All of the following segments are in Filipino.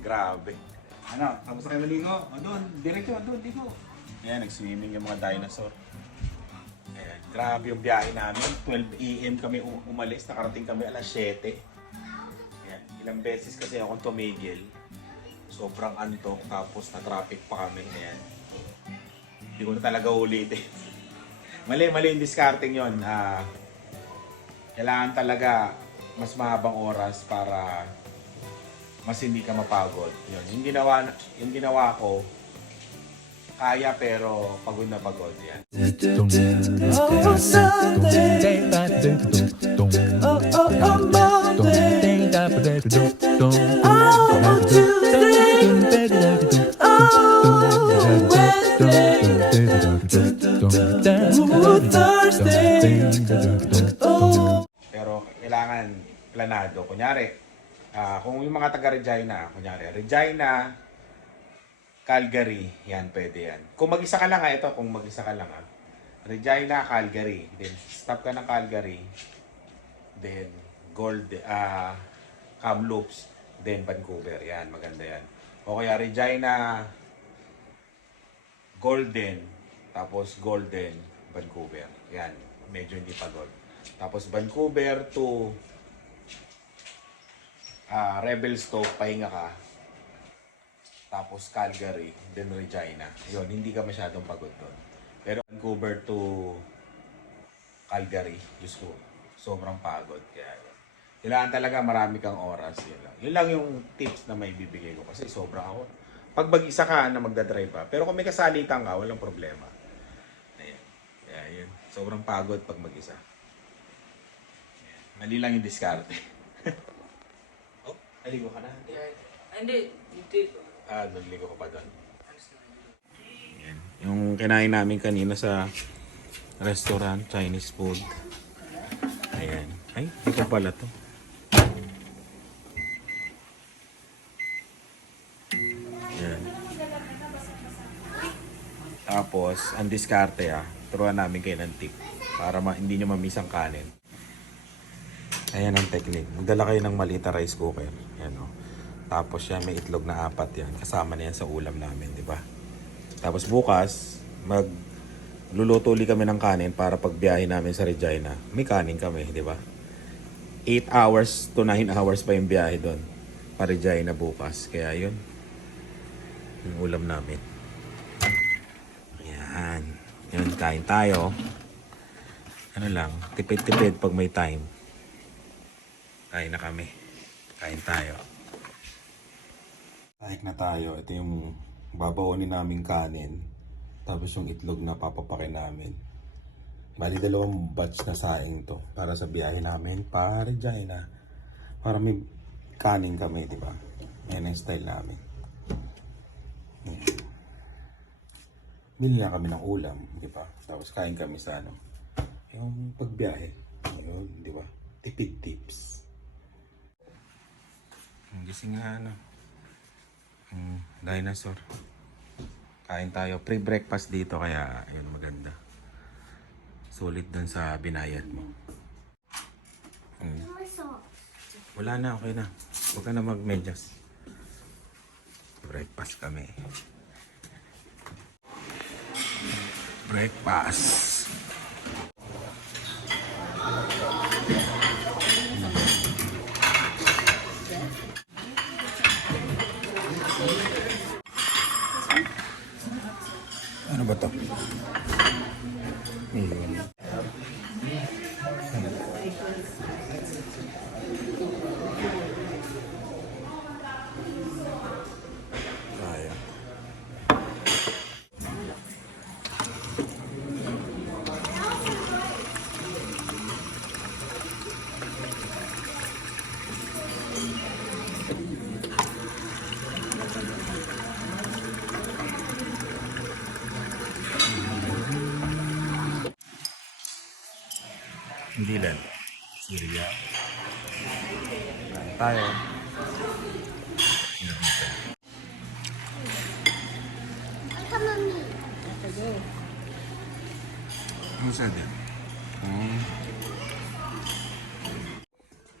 Grabe. Ano, tapos kayo maligo? O doon, diretso, doon, ligo. Ayan, nag-swimming yung mga dinosaur. Ayan, grabe yung biyahe namin. 12 AM kami umalis, nakarating kami alas 7. Ayan, ilang beses kasi akong tumigil. Sobrang antok, tapos na-traffic pa kami. Ayan. Hindi ko na talaga ulitin. Mali yung discarding yun. Kailangan talaga mas mahabang oras para mas hindi ka mapagod. Yun. Yung ginawa ko, kaya pero pagod na pagod. Yan. Oh, Sunday. Oh, Monday. Oh, Tuesday. Oh, Wednesday. Oh, Thursday. Oh. Pero kailangan planado. Kunyari, kung yung mga taga Regina, kunyari, Regina, Calgary, yan, pwede yan. Kung mag-isa ka lang ito, kung mag-isa ka lang Regina, Calgary, then stop ka ng Calgary, then Kamloops, then Vancouver, yan, maganda yan. O kaya Regina, Golden, tapos Golden, Vancouver, yan, medyo hindi pagod. Tapos Vancouver to Revelstoke, pahinga ka. Tapos Calgary, then Regina. Yun, hindi ka masyadong pagod doon. Pero Vancouver to Calgary, Diyos ko, sobrang pagod. Kaya kailangan talaga marami kang oras. Yun lang yung tips na may bibigay ko. Kasi sobrang ako. Pag mag-isa ka na magdadrive pa. Pero kung may kasalitan ka, walang problema. Ayan. Kaya yun, sobrang pagod pag mag-isa. Ayan. Mali lang yung diskarte. Oh, aligo ka na. Hindi, dito. Nagligo ko pa doon. Ayan. Yung kinain namin kanina sa restaurant, Chinese food. Ayan. Ay, ito pala to. Ayan. Tapos, ang diskarte turuan namin kayo ng tip para hindi nyo mamiss ang kanin. Ayan ang technique. Magdala kayo ng maliit na rice cooker. Ayan o. Tapos yan, may itlog na 4 yan. Kasama na yan sa ulam namin, di ba? Tapos bukas, magluluto ulit kami ng kanin para pag biyahe namin sa Regina, may kanin kami, di ba? 8 hours to 9 hours pa yung biyahe doon. Pa Regina bukas. Kaya yun, yung ulam namin. Ayan. Yun, kain tayo. Ano lang, tipid-tipid pag may time. Kain na kami. Kain tayo. Kain na tayo. Ito yung babawonin naming kanin. Tapos yung itlog na papapakin namin. Bali 2 batch na saing to. Para sa biyahe namin. Para Regina. Para may kanin kami, di ba? Yan ang style namin. Yan. Bili na kami ng ulam, di ba? Tapos kain kami sa yung pagbiyahe. Yun, di ba? Tipid tips. Gising nga dinosaur. Kain tayo. Pre-breakfast dito kaya yun maganda. Sulit dun sa binayad mo. Wala na, okay na. Huwag ka na mag-medyas. Breakfast kami. Breakfast. Ano ba to? Ayun. Kaya. Hindi lang. Syria. Tayo. Ano sabi?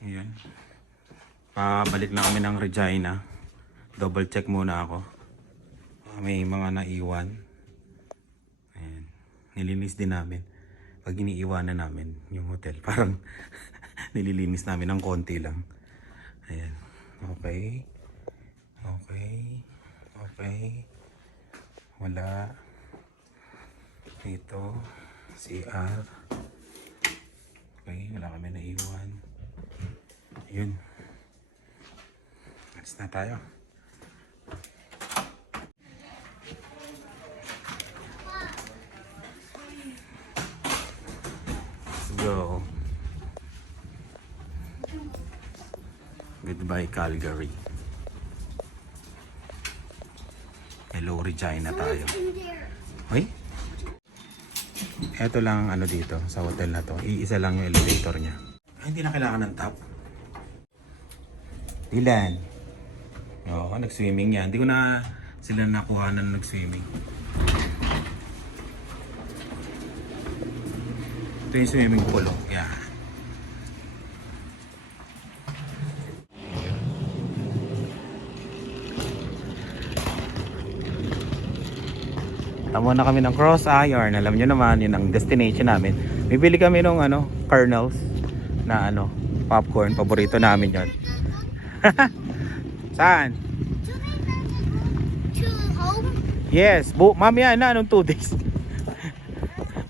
Ayan. Pabalik na kami ng Regina. Double check muna ako. May mga naiwan. Ayan. Nilinis din namin. Pag iniiwanan namin yung hotel, parang nililinis namin ng konti lang. Ayan. Okay. Okay. Okay. Wala. Dito. CR. Okay. Wala kami naiwan. Ayun. Alis na tayo. Let's go. Goodbye, Calgary. Hello, Regina tayo. Uy? Ito lang ano dito sa hotel na to. Iisa lang yung elevator niya. Ay, hindi na kailangan ng top. Ilan? Oo, nag-swimming yan. Hindi ko na sila nakuha na nag-swimming. Ito yung swimming pool. Yan. Tamo na kami ng cross iron. Alam nyo naman, yun ang destination namin. Bibili kami ng kernels na popcorn. Paborito namin yon. Saan? To home? Yes, mamaya na anong 2 days.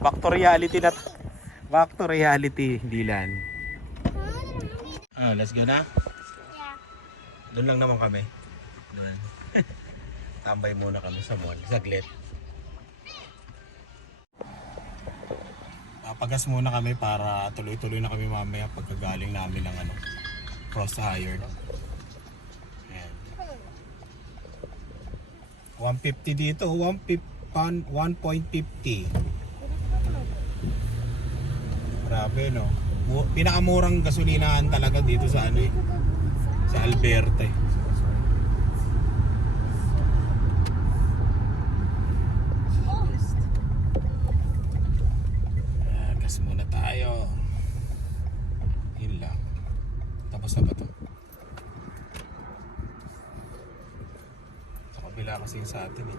Back to reality na. Back to reality, Dylan. Let's go na. Yeah. Doon lang naman kami. Doon. Tambay muna kami sa mall. Saglit. Papagas muna kami para tuloy-tuloy na kami mamaya pagkagaling namin ng cross hired. Ayan. 150 dito, 1.50. Grabe no. Pinakamurang gasolinahan talaga dito sa sa Alberta eh. Gas muna tayo. Yun lang. Tapos na ba ito? Sa kabila kasi yung sa atin eh.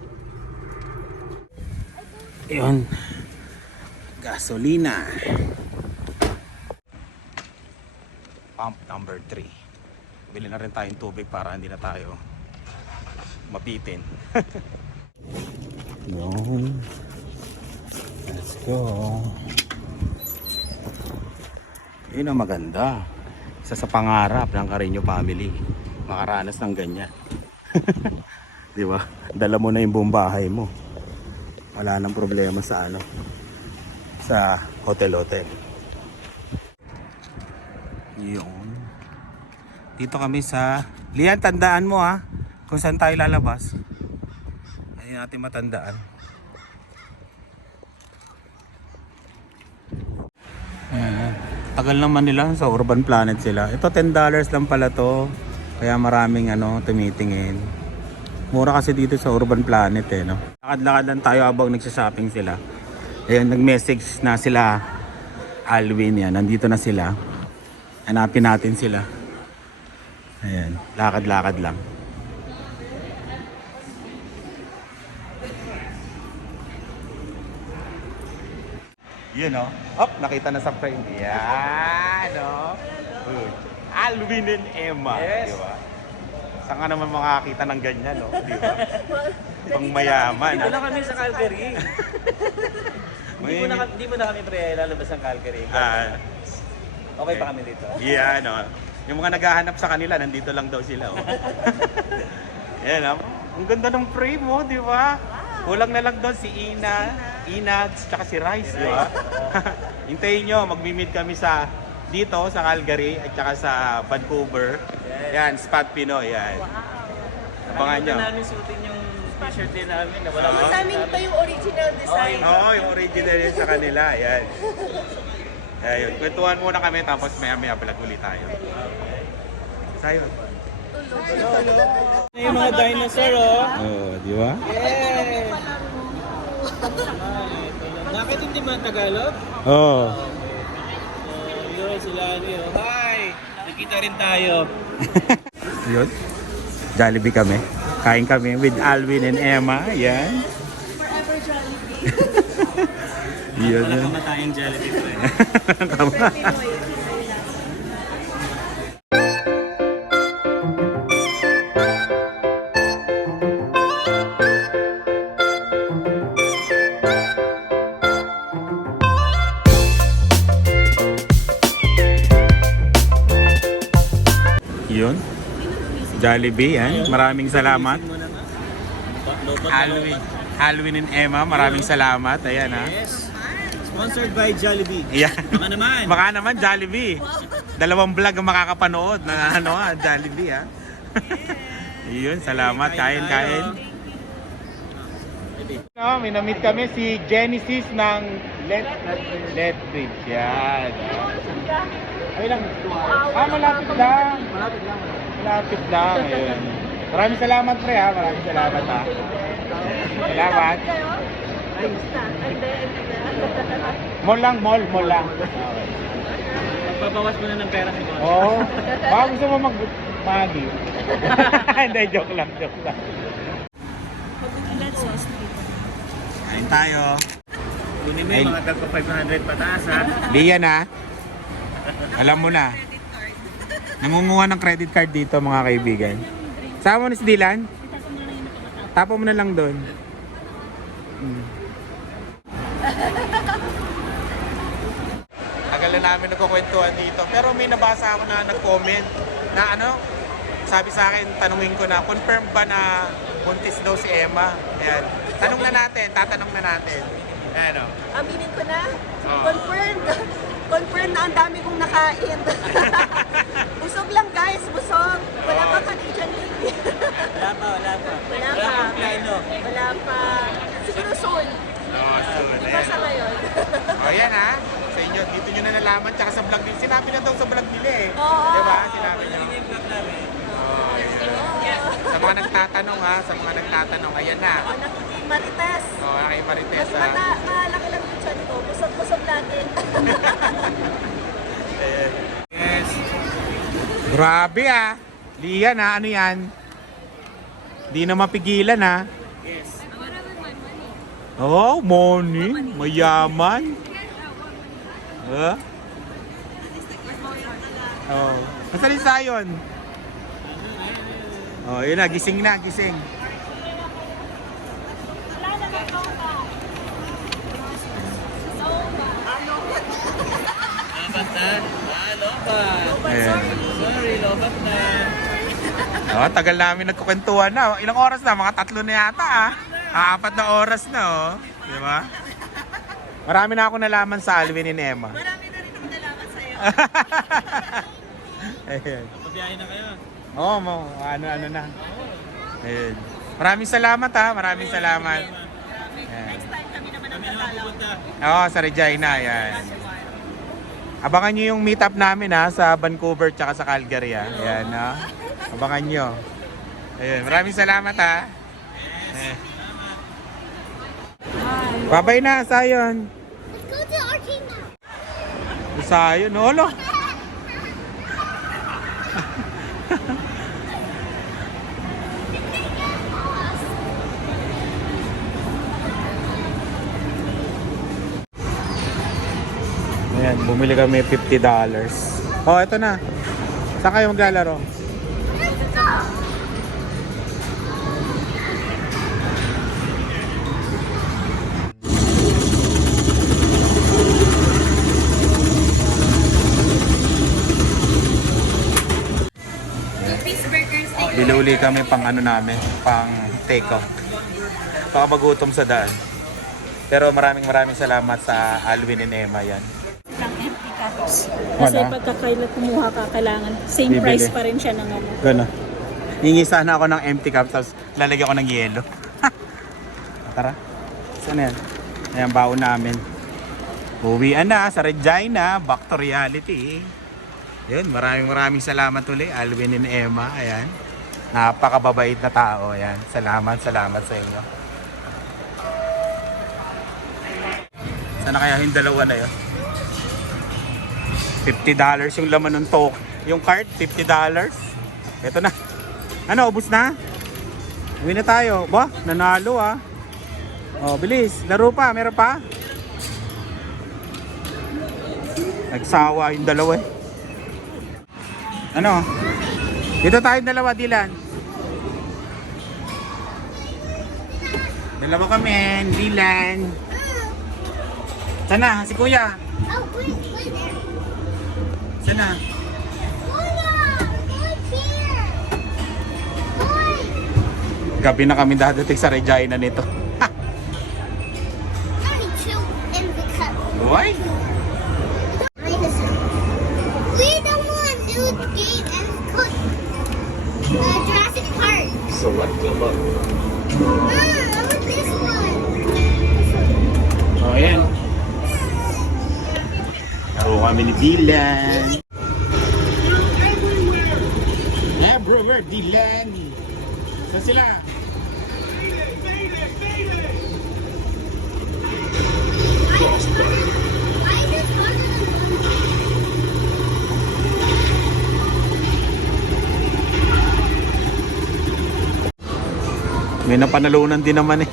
Yun. Gasolina. Pump number 3. Bili na rin tayong tubig para hindi na tayo mapitin. Yun. Let's go. Yun ang maganda. Isa sa pangarap ng Carreño family. Makaranas ng ganyan. Di ba? Dala mo na yung buong bahay mo. Wala nang problema sa sa hotel. Yun. Dito kami sa Lian, tandaan mo kung saan tayo lalabas. Hindi natin matandaan. Tagal naman nila sa Urban Planet sila. Ito $10 lang pala to. Kaya maraming tumitingin. Mura kasi dito sa Urban Planet no. Lakad-lakad lang tayo habang nagsha-shopping sila. Ayun, nag-message na sila Alvin yan. Nandito na sila. Hanapin natin sila. Ayan, lakad-lakad lang. Yun nakita na sa frame. Yan Good. Alvin and Emma. Yes. Diba? Saan ka naman makakita ng ganyan Diba? Pang mayaman. Dito lang kami sa Calgary. Hindi mo na kami lalabas ng Calgary. Okay pa kami dito. Yeah, yung mga naghahanap sa kanila, nandito lang daw sila. Yan ang ganda ng frame mo, di ba? Kulang na lang doon si Inads, tsaka si Rice, di ba? Hintayin nyo, magmi-meet kami dito sa Calgary at tsaka sa Vancouver. Yan, Spot Pinoy, yan. Abangan nyo. Nakita namin suotin yung t-shirt din namin na wala Sa amin pa yung original design. Oo, yung original yun sa kanila, yan. Ayun, kwentuhan muna kami tapos maya-maya vlog ulit tayo. Sayo. yung mga dinosaur Di ba? Yes! Bakit hindi man Tagalog? Oo. Yun sila niyo. Hi! Nakita rin tayo. Yun. Jollibee kami. Kain kami with Alvin and Emma. Yan. Forever Jollibee. Yun. Wala kamatayang Jollibee ko eh. Siyempre, Pinoy. Yun. Jollibee, yan. Maraming salamat. Mo na nga. Lobot na Alvin. lobot. Alvin and Emma, maraming salamat. Ayan ha. Yes. Sponsored by Jollibee. Ayan. Baka naman. Baka naman Jollibee. Dalawang vlog ang makakapanood ng ano ha, Jollibee ha. Yun, salamat. Kain. No, may na-meet kami si Genesis ng Lethbridge. Yan. Ay lang. Malapit lang. Malapit lang. Ayun. Maraming salamat pre ha. Maraming salamat ha. Salamat. Mall lang. Magbabawas mo na ng pera si Boss. Oo. Baka gusto mo mag-magi. Hindi, joke lang. Kain tayo. Kunin mo yung mga tagpo 500 pataas ha. Lian ha. Alam mo na. Nangunguha ng credit card dito mga kaibigan. Sama mo na si Dylan? Tapo mo na lang doon. Tagal na namin nagkukwentuhan dito. Pero may nabasa ako na nag-comment na ano, sabi sa akin, tanungin ko na, confirm ba na buntis daw si Emma? Ayan. Tatanong na natin. Ayan o. Aminin ko na. Oo. Confirmed. Confirmed na ang dami kong nakain. Busog lang guys, busog. Wala pa Canadian League. Wala pa. Wala Wala pa. pang plano. Wala pa. Siguro soon. Di ba sa ngayon? O yan ha. Sa inyo, dito nyo na nalaman. Tsaka sa vlog nila. Sinabi na daw sa vlog nila eh. Oo. Diba? Sinabi nyo. Yung vlog namin. Sa mga nagtatanong ha. Sa mga nagtatanong. Ayan na. Anak ni Marites. O, kay Marites Mas ha. malaki lang yung chan ko. Busog natin. Yes. Grabe ah. Lian ha. Ano yan? Di na mapigilan ha. Yes. Oh, money. Mayaman. Ha? Oh. Nasaan yung sayon? Oh, yun na. Gising na. Lobat na. Lobat. Ayan. Sorry, lobat na. Oh, tagal namin nagkukwentuhan na. Ilang oras na? Mga 3 na yata ah. 4 na oras na oh. Di ba? Marami na ako nalaman sa Alvin and Emma. Marami na rin ako nalaman sa'yo. Ayan. Pabiyahin na kayo. Oo, ano na. Ayun. Maraming salamat ha. Maraming salamat. Ayan. Next time kami naman ang Kami naman tatalaw. pupunta. Oo, sa Regina. Ayan. Abangan nyo yung meet up namin ha, sa Vancouver tsaka sa Calgary ha. Ayan ha. Abangan nyo. Ayun. Maraming salamat ha. Eh. Babay na, Sayon. Let's go to Argentina. Sayon, olo. Ayan, bumili kami $50. Oh, ito na. Saan kayo maglalaro? Biluli kami pang ano namin, pang take off. Baka magutom sa daan. Pero maraming salamat sa Alvin and Emma yan. Ng empty cups. Kasi Wala. pagka kumuha ka, kailangan same Bibili. price pa rin siya ng ano. Gano'n. Hingi sana ako ng empty cup tapos lalagyan ko ng yelo. Tara. Saan yan? Ayan, baon namin. Uwian na sa Regina. Back to reality. Yun, maraming salamat ulit. Alvin and Emma. Ayan. Napakababait na tao. Ayan. Salamat sa inyo. Sana kaya yung dalawa na yun? $50 yung laman ng talk. Yung card, $50. Ito na. Ano, ubus na? Uwi na tayo. Ba, nanalo ah. Oh, bilis. Laro pa, meron pa? Nagsawa yung dalawa eh. Ano? Dito tayong dalawa, Dylan. Dalawa kami, Dylan. Sana, si Kuya. Oh, wait there. Sana. Kuya, what's here? Boy, Gabi na kami dadating sa Regina nito. let me chill in the cup. Why? We don't want to do the gate and cook Jurassic Park. So what? I want this one. Oh, yan. Laro kami ni Dylan. Yeah, bro, where Dylan? Saan sila? Why is it harder than May napanalunan din naman eh.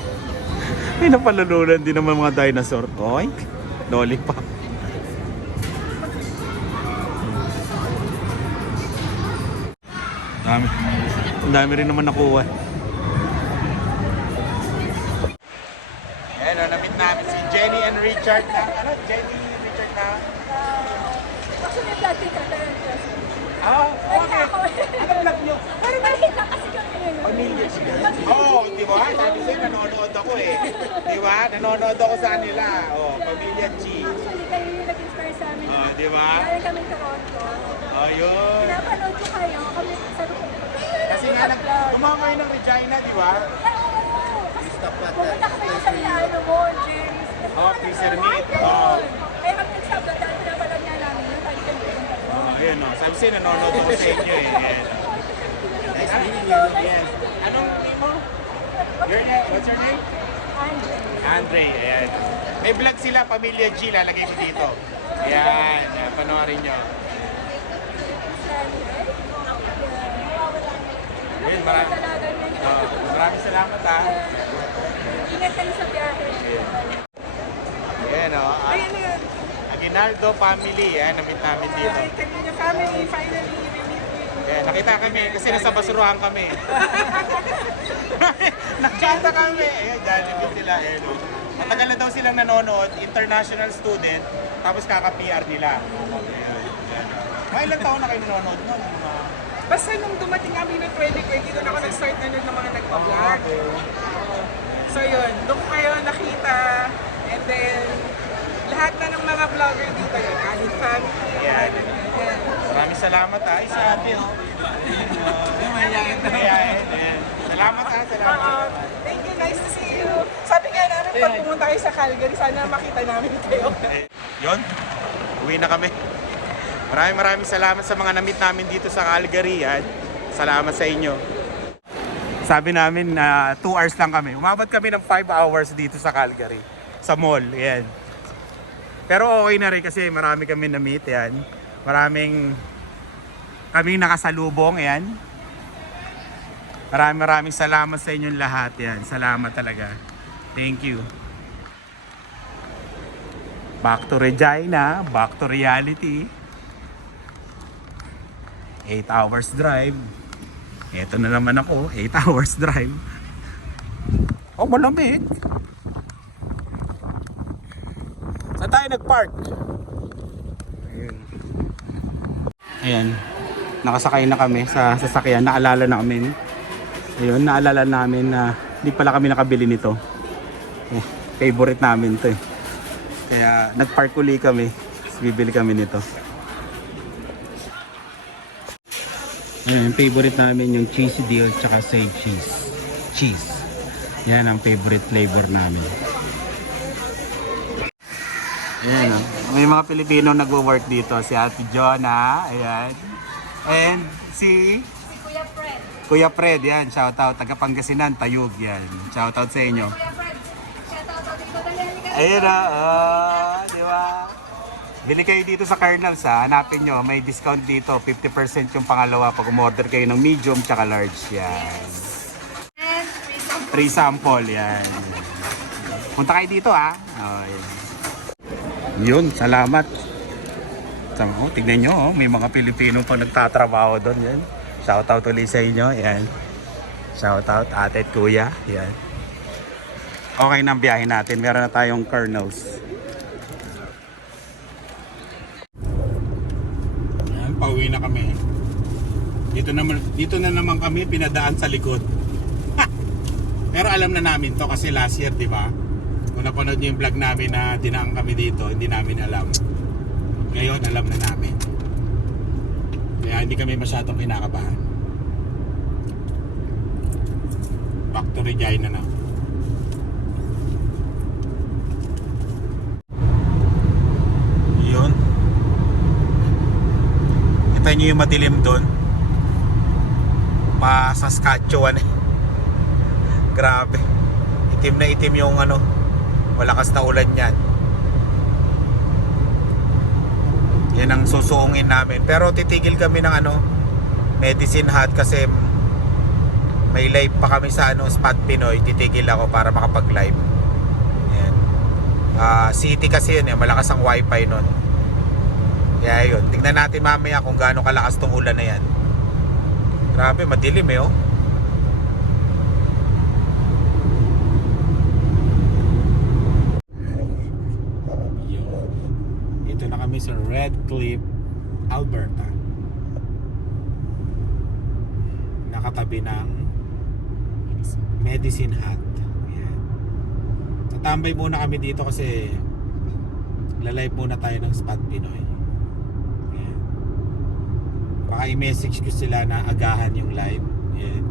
May napanalunan din naman mga dinosaur. Oink. Lollipop. Dami. Ang dami rin naman nakuha. Ayan o, na-meet namin si Jenny and Richard na. Ano? Jenny and Richard na? Actually, vlog kita tayo. Ah, okay. Ano vlog nyo? Pero maliit lang kasi kami yun. Pamilya siya. Oo, di ba? Sabi sa'yo, nanonood ako eh. Di ba? Nanonood ako sa kanila. Oh, Pamilya G. Actually, kayo yung nag-inspire sa amin. Oh, di ba? Kaya kami Toronto. Oh, yun. Pinapanood ko kayo. Kami, sabi ko, Kasi nga, umama kayo ng Regina, di ba? pumunta kami sa ano mo, Jerry's. Oh, Freezer Meat. Oh. Kaya kami nag-stop doon dahil pinapanood niya namin yun. Tayo kami pumunta doon. Oh, yun oh. Sabi sa'yo, nanonood ako sa inyo eh. Yan. Nice meeting you. Yes. Anong name mo? Your name? What's your name? Andre. Andre. Ayan. May vlog sila, Pamilya G. Lalagay ko dito. Ayan. Ayan. Panoorin nyo. Ayun, maraming salamat ha. Ingat kayo sa biyahe. Ayan o. Aguinaldo family. Ayan, namit namin dito. Kanina family, finally, Ayan, nakita kami kasi nasa basuruhan kami. Nakita kami. Ayan, dyan sila. Ayan o. Matagal na daw silang nanonood, international student, tapos kaka-PR nila. Ayan. Mga ilang taon na kayo nanonood nun? Basta nung dumating kami ng 2020, doon ako nag-start na nun ng mga nagpa-vlog. So yun, doon kayo nakita. And then, lahat na ng mga vlogger dito yun. Alin family. Yan. Yan. Maraming salamat ha. Isa ate o. Mayayain na. Mayayain. Salamat ha. Salamat. Thank you, nice to see you. Sabi nga namin, pag pumunta kayo sa Calgary, sana makita namin kayo. Yun. Uwi na kami. Maraming salamat sa mga na-meet namin dito sa Calgary. Yan. Salamat sa inyo. Sabi namin na 2 hours lang kami. Umabot kami ng 5 hours dito sa Calgary. Sa mall. Yan. Pero okay na rin kasi marami kami na-meet. Yan. Maraming nakasalubong. Yan. Maraming salamat sa inyong lahat. Yan. Salamat talaga. Thank you. Back to Regina. Back to reality. 8 hours drive. Eto na naman ako, 8 hours drive. Oh, malamig. Saan tayo nag-park? Ayan. Nakasakay na kami sa sasakyan. Naalala namin. Ayun, naalala namin na hindi pala kami nakabili nito. Oh, favorite namin to eh. Kaya nag-park uli kami. Bibili kami nito. Ayan, favorite namin yung cheesy deal tsaka save cheese. Yan ang favorite flavor namin. Ayan o. May mga Pilipino nagwo-work dito. Si Ate Jonah. Ayan. And si Kuya Fred. Kuya Fred. Yan. Shoutout. Taga Pangasinan. Tayug. Yan. Shoutout sa inyo. Kuya Fred. Shout out sa dito. Dali. Ayun o. Di ba? Bili kayo dito sa Kernels ha. Hanapin nyo. May discount dito. 50% yung pangalawa pag umorder kayo ng medium tsaka large. Yan. And Free sample, yan. Punta kayo dito ah. Oh, yan. Yun, salamat. Oh, tignan nyo, oh, may mga Pilipino pang nagtatrabaho doon. Yan. Shoutout ulit sa inyo. Yan. Shoutout ate at kuya. Yan. Okay na ang biyahe natin. Meron na tayong kernels. Yan, pauwi na kami. Dito na naman kami pinadaan sa likod. Pero alam na namin to kasi last year, di ba? Kung napanood niyo yung vlog namin na dinaan kami dito, hindi namin alam. Ngayon, alam na namin. Kaya hindi kami masyadong kinakabahan. Back to Regina na. Yun. Kita niyo yung madilim doon. Pa Saskatchewan eh. Grabe. Itim na itim yung ano. Malakas na ulan yan. Yan ang susuungin namin. Pero titigil kami ng ano, Medicine Hat kasi may live pa kami sa ano, Spot Pinoy. Titigil ako para makapag-live. Yan. City kasi yun eh. Malakas ang wifi nun. Kaya yun. Tingnan natin mamaya kung gaano kalakas tong ulan na yan. Grabe, madilim eh oh. Dito na kami sa Red Cliff, Alberta. Nakatabi ng Medicine Hat. Ayan. Tatambay muna kami dito kasi lalive muna tayo ng Spot Pinoy. Ayan. Baka i-message ko sila na agahan yung live. Ayan.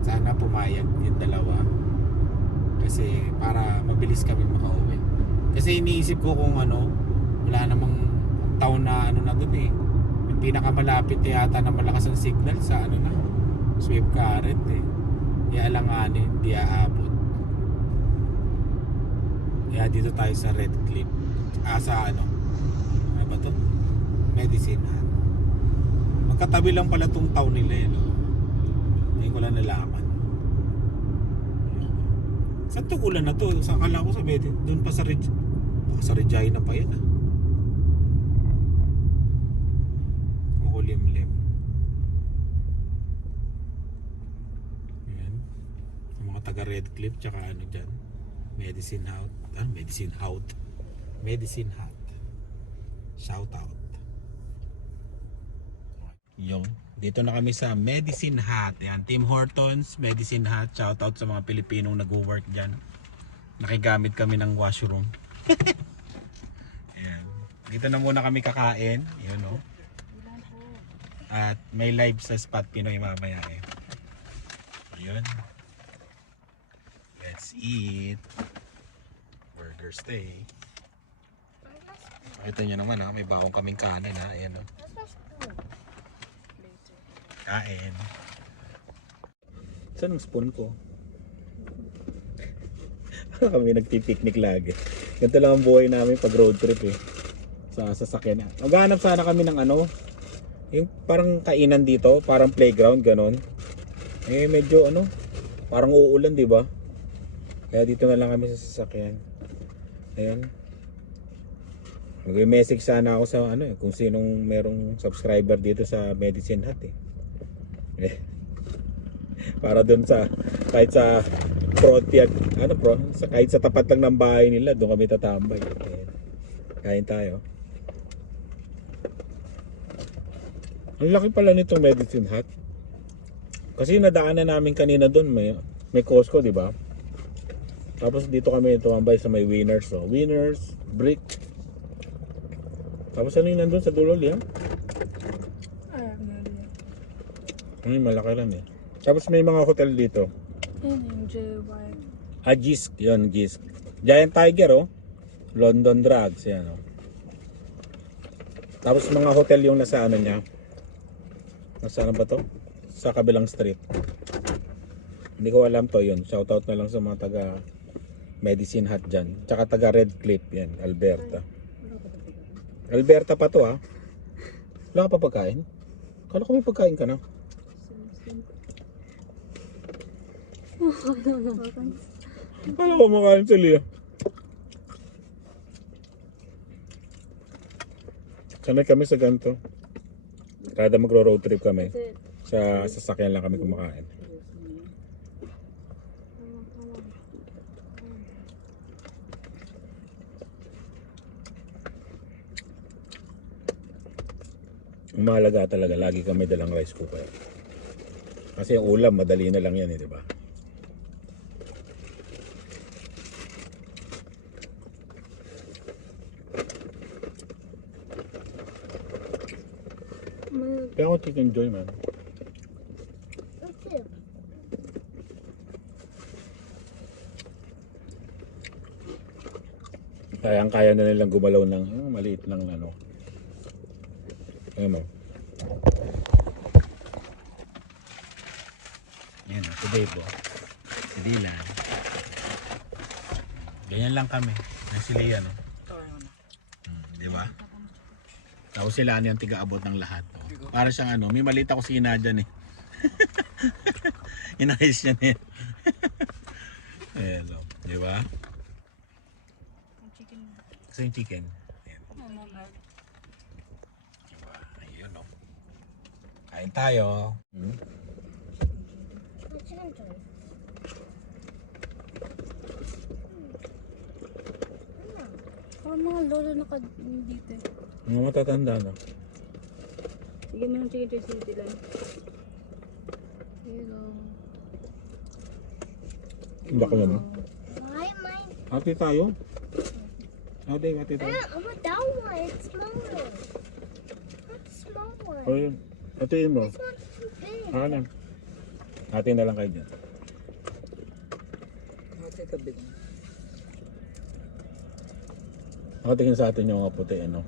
Sana pumayag yung dalawa. Kasi para mabilis kami makauwi. Kasi iniisip ko kung ano, wala namang taon na ano na dun eh. Yung pinakamalapit yata na malakas ang signal sa ano na Swift Current eh. Di alanganin, di aabot. Kaya dito tayo sa Red Cliff. Sa ano? Ano ba to? Medicine Hat. Magkatabi lang pala tong town nila eh, no? Ngayon ko lang nalaman. Saan to ulan na to? Saan kala ko sa Medicine? Doon pa sa Regina pa yan ah. Makulimlim. Ayan. Ang mga taga Red Cliff tsaka ano dyan. Medicine Hat. Medicine Hat. Medicine Hat. Shout out. Yung dito na kami sa Medicine Hat. Yan, Tim Hortons, Medicine Hat. Shout out sa mga Pilipinong nag-work diyan. Nakigamit kami ng washroom. Yan. Dito na muna kami kakain. Yan oh. At may live sa Spot Pinoy mamaya eh. Ayun. Let's eat. Burger steak. Ito nyo naman ha, may bakong kaming kanin ha. Ayan o. Kain. Saan ang spoon ko? Kami nagpipiknik lagi. Ganito lang ang buhay namin pag road trip eh. Sa sasakyan. Maghanap sana kami ng ano, yung parang kainan dito, parang playground, ganon. Eh medyo ano, parang uulan, di ba? Kaya dito na lang kami sa sasakyan. Ayan. Mag-message sana ako sa ano eh, kung sinong merong subscriber dito sa Medicine Hat eh. Para doon sa kahit sa frontier, kahit sa tapat lang ng bahay nila, doon kami tatambay. Kain tayo. Ang laki pala nitong Medicine Hat. Kasi nadaanan namin kanina doon, may Costco, di ba? Tapos dito kami tumambay sa may Winners, so Winners, Brick. Tapos ano yung nandun sa dulo, Liam? Malaki lang eh. Tapos may mga hotel dito. Yung JY. Gisk, yun, Gisk. Giant Tiger, oh. London Drugs, yan, oh. Tapos mga hotel yung nasa ano niya. Nasa ano ba to? Sa kabilang street. Hindi ko alam to, yun. Shoutout na lang sa mga taga Medicine Hat dyan. Tsaka taga Red Cliff, yan, Alberta. Alberta pa to, ha. Wala ka pa pagkain? Kala ko may pagkain ka na. Paano ko makain si Lia? Sanay kami sa ganito. Kada magro-road trip kami, sa sasakyan lang kami kumakain. Ang mahalaga talaga, lagi kami dalang rice cooker. Kasi yung ulam, madali na lang yan di ba? Kaya ako chicken joy, man. Okay. Kaya na nilang gumalaw ng maliit lang ano. Ayun mo. Yan o, si Dave o. Si Dylan. Ganyan lang kami. Yan si Lia, no? Di ba? Tapos sila ano yung tiga-abot ng lahat. Oh. Para siyang ano, may maliit ako si Ina dyan eh. Inayos niya na yan. Ayan o, di ba? Gusto yung chicken? Ayan. Diba? Ayun o. Kain tayo. Chicken joy. Parang mga lolo na dito. Mga matatanda na. Sige mo ng chicken joy city lang. Hello. Hindi ako naman. Why mine? Ate tayo. Ate tayo. I want that one. It's smaller. That's small one. Ayun. Ate mo. This one's too big. Haka na. Ate na lang kayo dyan. Ako tingin sa atin yung mga puti, ano?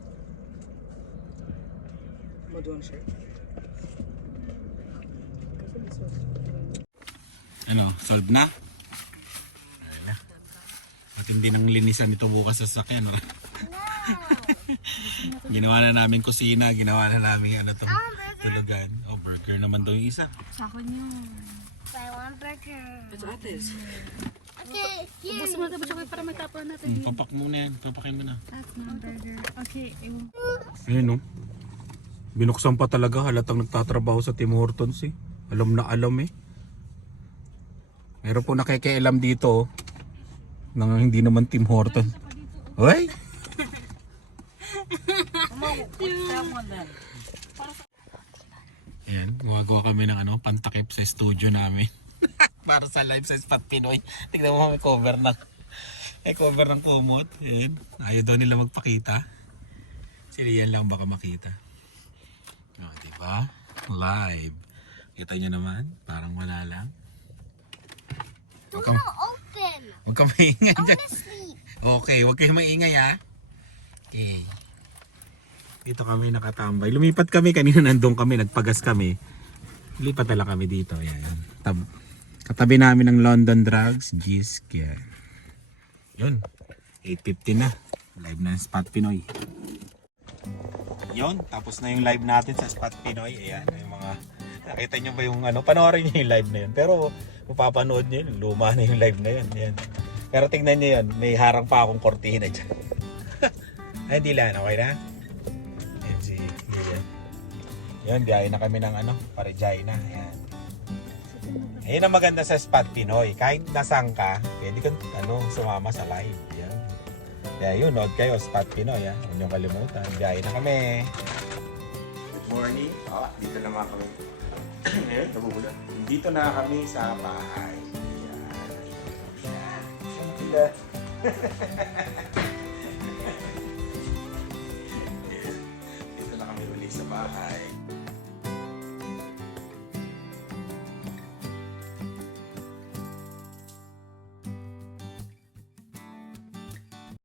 Ano, solved na? Ayun na. At hindi nang linisan ito bukas sa sasakyan. Ginawa na namin kusina, ginawa na namin ano to, tulugan. Oh, burger naman doon yung isa. Sa akin yun. I want burger. Ito ates. Okay, here. Gusto mo na ba para matapon natin? Papak muna yan, papakin mo na. At na burger. Okay, ewan. Ayun no. Binuksan pa talaga, halatang nagtatrabaho sa Tim Hortons eh. Alam na alam eh. Meron po nakikialam dito oh. Nang hindi naman Tim Hortons. Hoy! Ayan, gumagawa kami ng ano, pantakip sa studio namin. Para sa Life Size Pat Pinoy. Tignan mo may cover ng kumot. Ayan, ayaw daw nila magpakita. Si Rian lang baka makita. Oh, diba? Live. Kita nyo naman, parang wala lang. Do not open. Huwag ka maingay I dyan. want to sleep. Okay, huwag kayo maingay ha. Okay. Dito kami nakatambay. Lumipat kami, kanina nandun kami, nagpagas kami. Lipat talaga kami dito. Yan. Katabi namin ng London Drugs, Gisk. Yan. Yun. 8:50 na. Live na Spot Pinoy. Yun, tapos na yung live natin sa Spot Pinoy. Ayan, yung mga... Nakita nyo ba yung ano? Panoorin nyo yung live na yun. Pero mapapanood nyo yun. Luma na yung live na yun. Yan. Pero tingnan nyo yun. May harang pa akong kortina dyan. Ay, hindi lang. Okay na? Ayan si Lilian. Yun, biyahe na kami ng ano, Regina. Ayan. Ayan ang maganda sa Spot Pinoy. Kahit nasaan ka, pwede kang sumama sa live. Ayan. Kaya yun, nood kayo, Spot Pinoy. Huwag nyo kalimutan. Biyahe na kami. Good morning. Dito naman kami. Ngayon, nabubula. Dito na kami sa bahay. Ayan. Ayan.